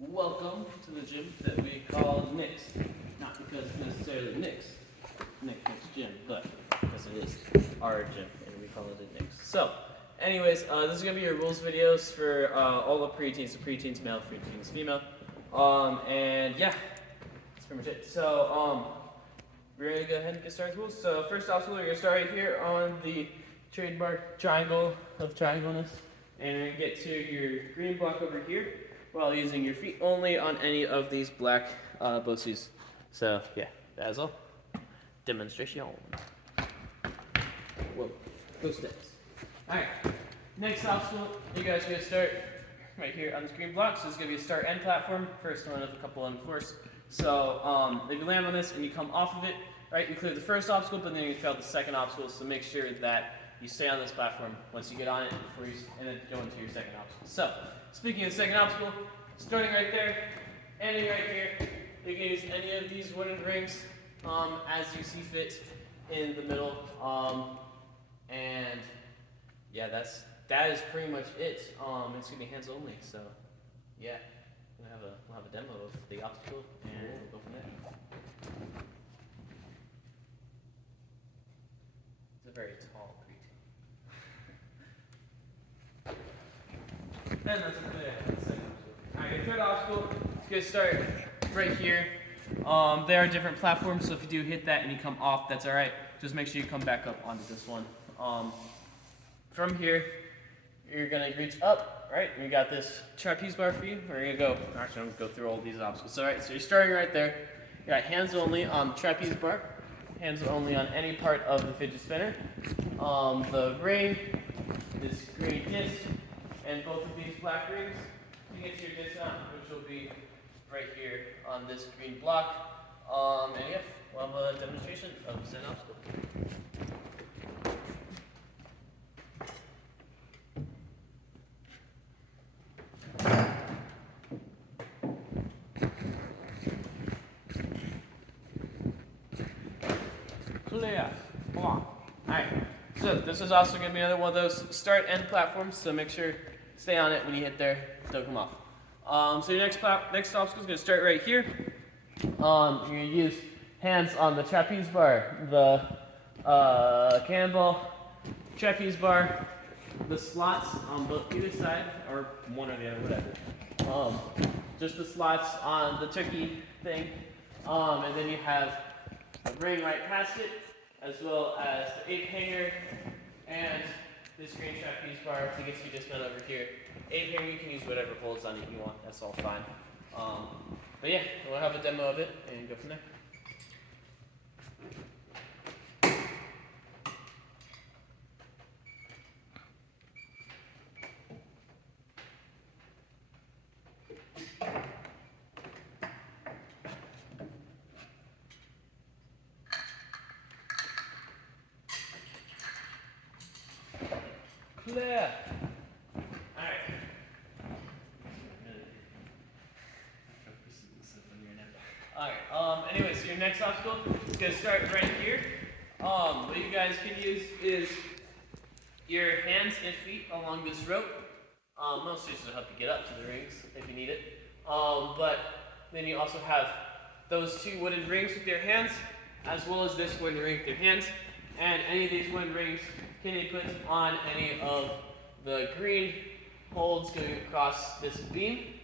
Welcome to the gym that we call Nick's. Not because it's necessarily Nick's gym, but because it is our gym and we call it a Nick's. So, anyways, this is going to be your rules videos for all the preteens, so preteens male, preteens female. And yeah, that's pretty much it. So, we're going to go ahead and get started with rules. So, first obstacle, we're going to start right here on the trademark triangle of triangleness. And we're going to get to your green block over here, while using your feet only on any of these black BOSUs. So yeah, that is all. Demonstration. Whoa, go steps. Alright, next obstacle, you guys are going to start right here on this green block. So this is going to be a start end platform. First one of a couple on the course. So if you land on this and you come off of it, right, you clear the first obstacle, but then you fail the second obstacle. So make sure that you stay on this platform once you get on it before you and then go into your second obstacle. So speaking of the second obstacle, starting right there, ending right here, you can use any of these wooden rings as you see fit in the middle. And yeah, that is pretty much it. It's gonna be hands only, so yeah, we'll have a demo of the obstacle and we'll go from there. It's a very tall preteen. And that's a second. Alright, your third obstacle is going to start right here. There are different platforms, so if you do hit that and you come off, that's alright. Just make sure you come back up onto this one. From here, you're going to reach up, right? We got this trapeze bar for you. We're going to go, actually, I'm going to go through all these obstacles. Alright, so you're starting right there. You got hands only on the trapeze bar, hands only on any part of the fidget spinner. The ring, this green disc, and both of these black rings to get to your dismount, which will be right here on this green block. And yeah, we'll have a demonstration of said obstacle. Clear. Come on. Alright. So this is also going to be another one of those start-end platforms, so make sure stay on it when you hit there, don't come off. So your next obstacle is going to start right here. You're going to use hands on the trapeze bar, the cannonball, trapeze bar, the slots on both either side, or one or the other, whatever. Just the slots on the turkey thing, and then you have a ring right past it, as well as the ape hanger, and this green trapeze bar to get you dismount over here. Ape hanger, you can use whatever holds on it you want, that's all fine. But yeah, we'll have a demo of it and go from there. Clear. Alright. Alright, anyway, so your next obstacle is going to start right here. What you guys can use is your hands and feet along this rope. Mostly just to help you get up to the rings if you need it. But then you also have those two wooden rings with your hands, as well as this wooden ring with your hands. And any of these wooden rings can be put on any of the green holds going across this beam,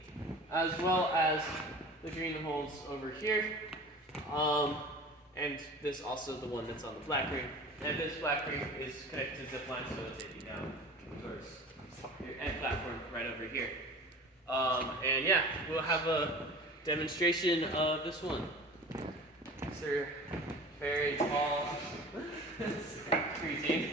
as well as the green holds over here. And this also the one that's on the black ring. And this black ring is connected to zip line, so it'll take you down towards your end platform right over here. And yeah, we'll have a demonstration of this one. Sir, very tall preteen.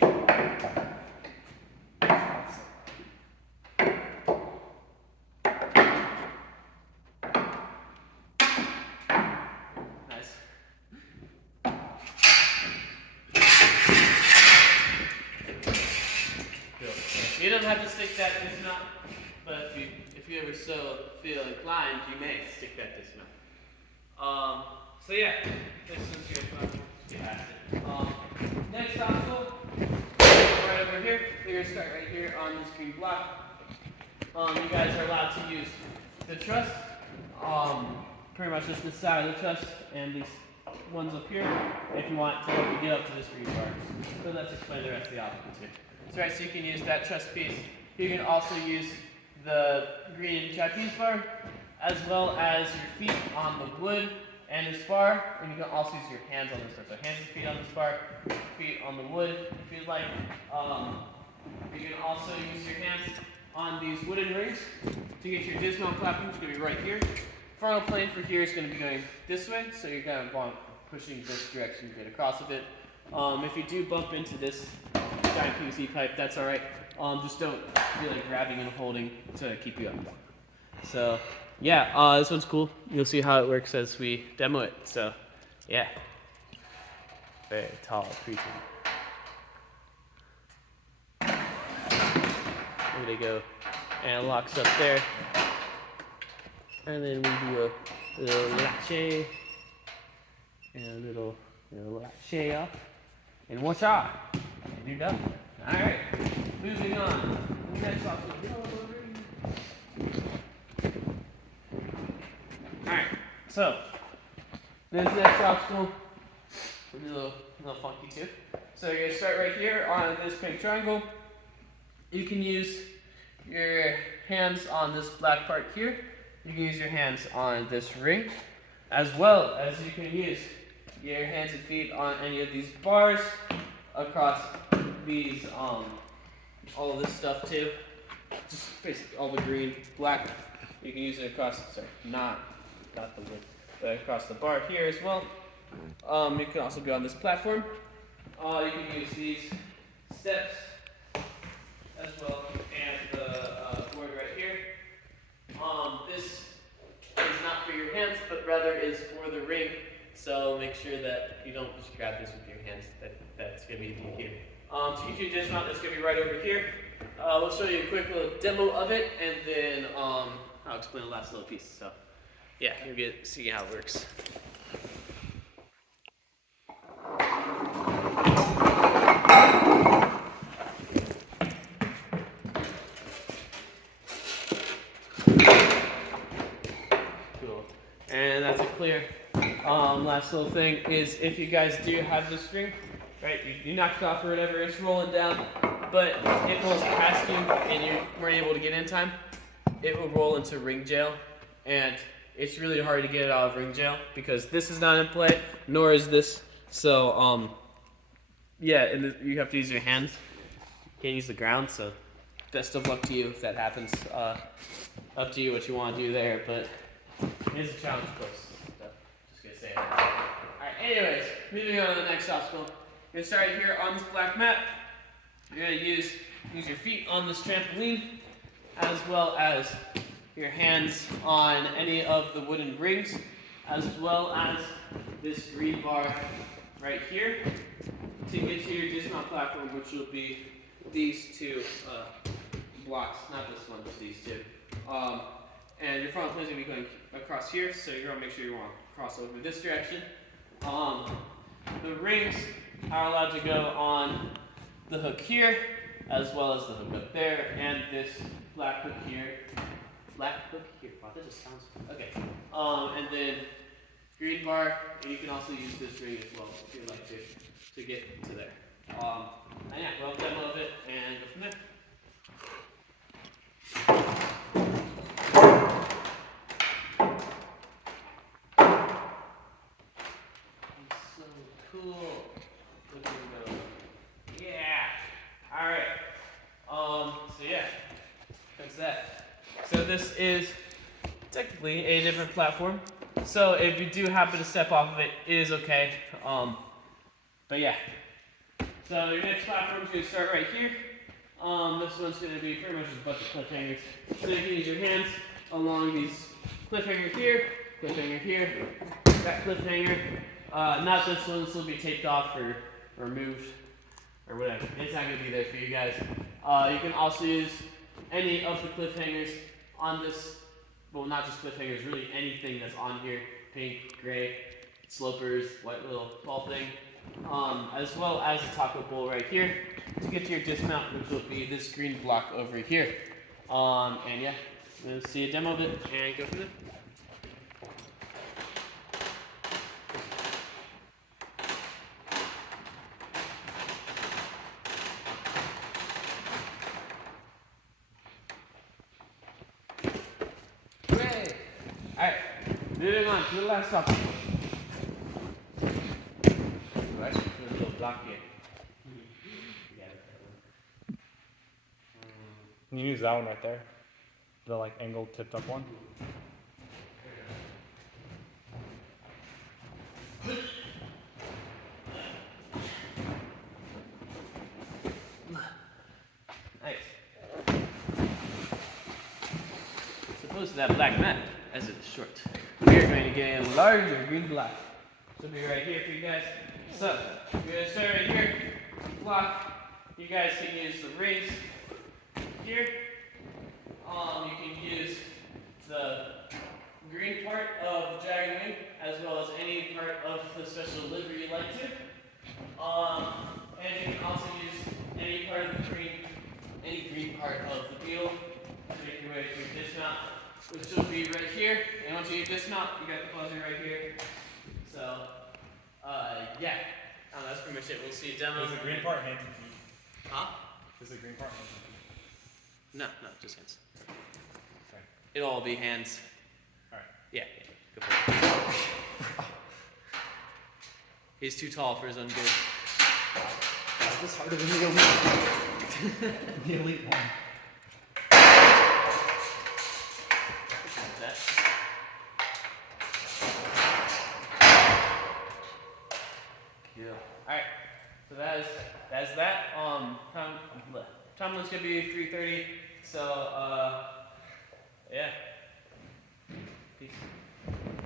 Nice. You don't have to stick that dismount, but if you ever so feel inclined, you may stick that dismount. So yeah, this is your fun. Next obstacle, right over here. We're going to start right here on this green block. You guys are allowed to use the truss pretty much just this side of the chest and these ones up here if you want to help you get up to this green bar. So let's explain the rest of the obstacles here. So, right, so you can use that chest piece. You can also use the green trapeze bar, as well as your feet on the wood and this bar, and you can also use your hands on this bar. So hands and feet on this bar, feet on the wood if you'd like. You can also use your hands on these wooden rings to get your dismount platform. It's going to be right here. Frontal plane for here is going to be going this way, so you're kind of pushing this direction to get across with it. If you do bump into this giant PVC pipe, that's all right. Just don't be like grabbing and holding to keep you up. So yeah, this one's cool. You'll see how it works as we demo it. So yeah, very tall creature. There they go, and it locks up there. And then we do a little lache and a little lache up, and watch out, and you're done. All right, moving on. Next obstacle. All right, so this next obstacle is a little funky too. So you're gonna start right here on this pink triangle. You can use your hands on this black part here. You can use your hands on this ring, as well as you can use your hands and feet on any of these bars across these, all of this stuff too. Just basically all the green, black. You can use it across, sorry, not the wood, but across the bar here as well. You can also be on this platform. You can use these steps as well, and the board right here. This is not for your hands, but rather is for the ring. So make sure that you don't just grab this with your hands. That's going to be here. To get your dismount, that's going to be right over here. We'll show you a quick little demo of it, and then I'll explain the last little piece. So yeah, you'll see how it works. Cool. And that's a clear. Last little thing is, if you guys do have this string, right, you knocked it off or whatever, it's rolling down, but it rolls past you and you weren't able to get in time, it will roll into ring jail, and it's really hard to get it out of ring jail because this is not in play, nor is this. So yeah, and you have to use your hands. You can't use the ground, so best of luck to you if that happens. Up to you what you want to do there, but it is a challenge course. So just gonna say it. Alright, anyways, moving on to the next obstacle. You're gonna start here on this black mat. You're gonna use your feet on this trampoline, as well as your hands on any of the wooden rings, as well as this green bar right here to get to your dismount platform, which will be these two blocks, not this one, just these two. And your front plane is going to be going across here, so you're going to make sure you want to cross over this direction. The rings are allowed to go on the hook here, as well as the hook up there, and this black hook here. Black hook here. Wow, that just sounds okay. And then green bar, and you can also use this ring as well if you'd like to get to there. And yeah, we'll demo of it and go from there. So cool. Look at it go. Yeah. All right. So yeah, that's that. So this is technically a different platform. So if you do happen to step off of it, it is okay. But yeah. So your next platform is going to start right here. This one's going to be pretty much just a bunch of cliffhangers. So you can use your hands along these cliffhanger here, that cliffhanger. Not this one, this will be taped off or removed or whatever. It's not going to be there for you guys. You can also use any of the cliffhangers on this, well, not just cliffhangers, really anything that's on here. Pink, gray, slopers, white little ball thing. As well as a taco bowl right here to get to your dismount, which will be this green block over here. And yeah, we'll see a demo of it and go from there. Alright, moving on to the last obstacle. We're actually put a little block here. You can use that one right there. The like angled tipped up one. Nice. As opposed to that black mat, as it's short. We are going to get a larger green block. So it'll be right here for you guys. So, we're going to start right here. Block. You guys can use the raise here. You can use the green part of the Dragon Wing, as well as any part of the special livery you'd like to. And you can also use any part of the green part of the beetle to make your way to your dismount, which will be right here. And once you dismount, you got the buzzer right here. So, yeah. That's pretty much it. We'll see a demo. Is the green part hands and feet? Huh? Is the green part hands and feet? No, just hands. Okay. It'll all be hands. Alright. Yeah, go for it. He's too tall for his own good. This is harder than the elite. The elite one. That. Yeah. Alright, so that's that. Time limit's gonna be 3:30. So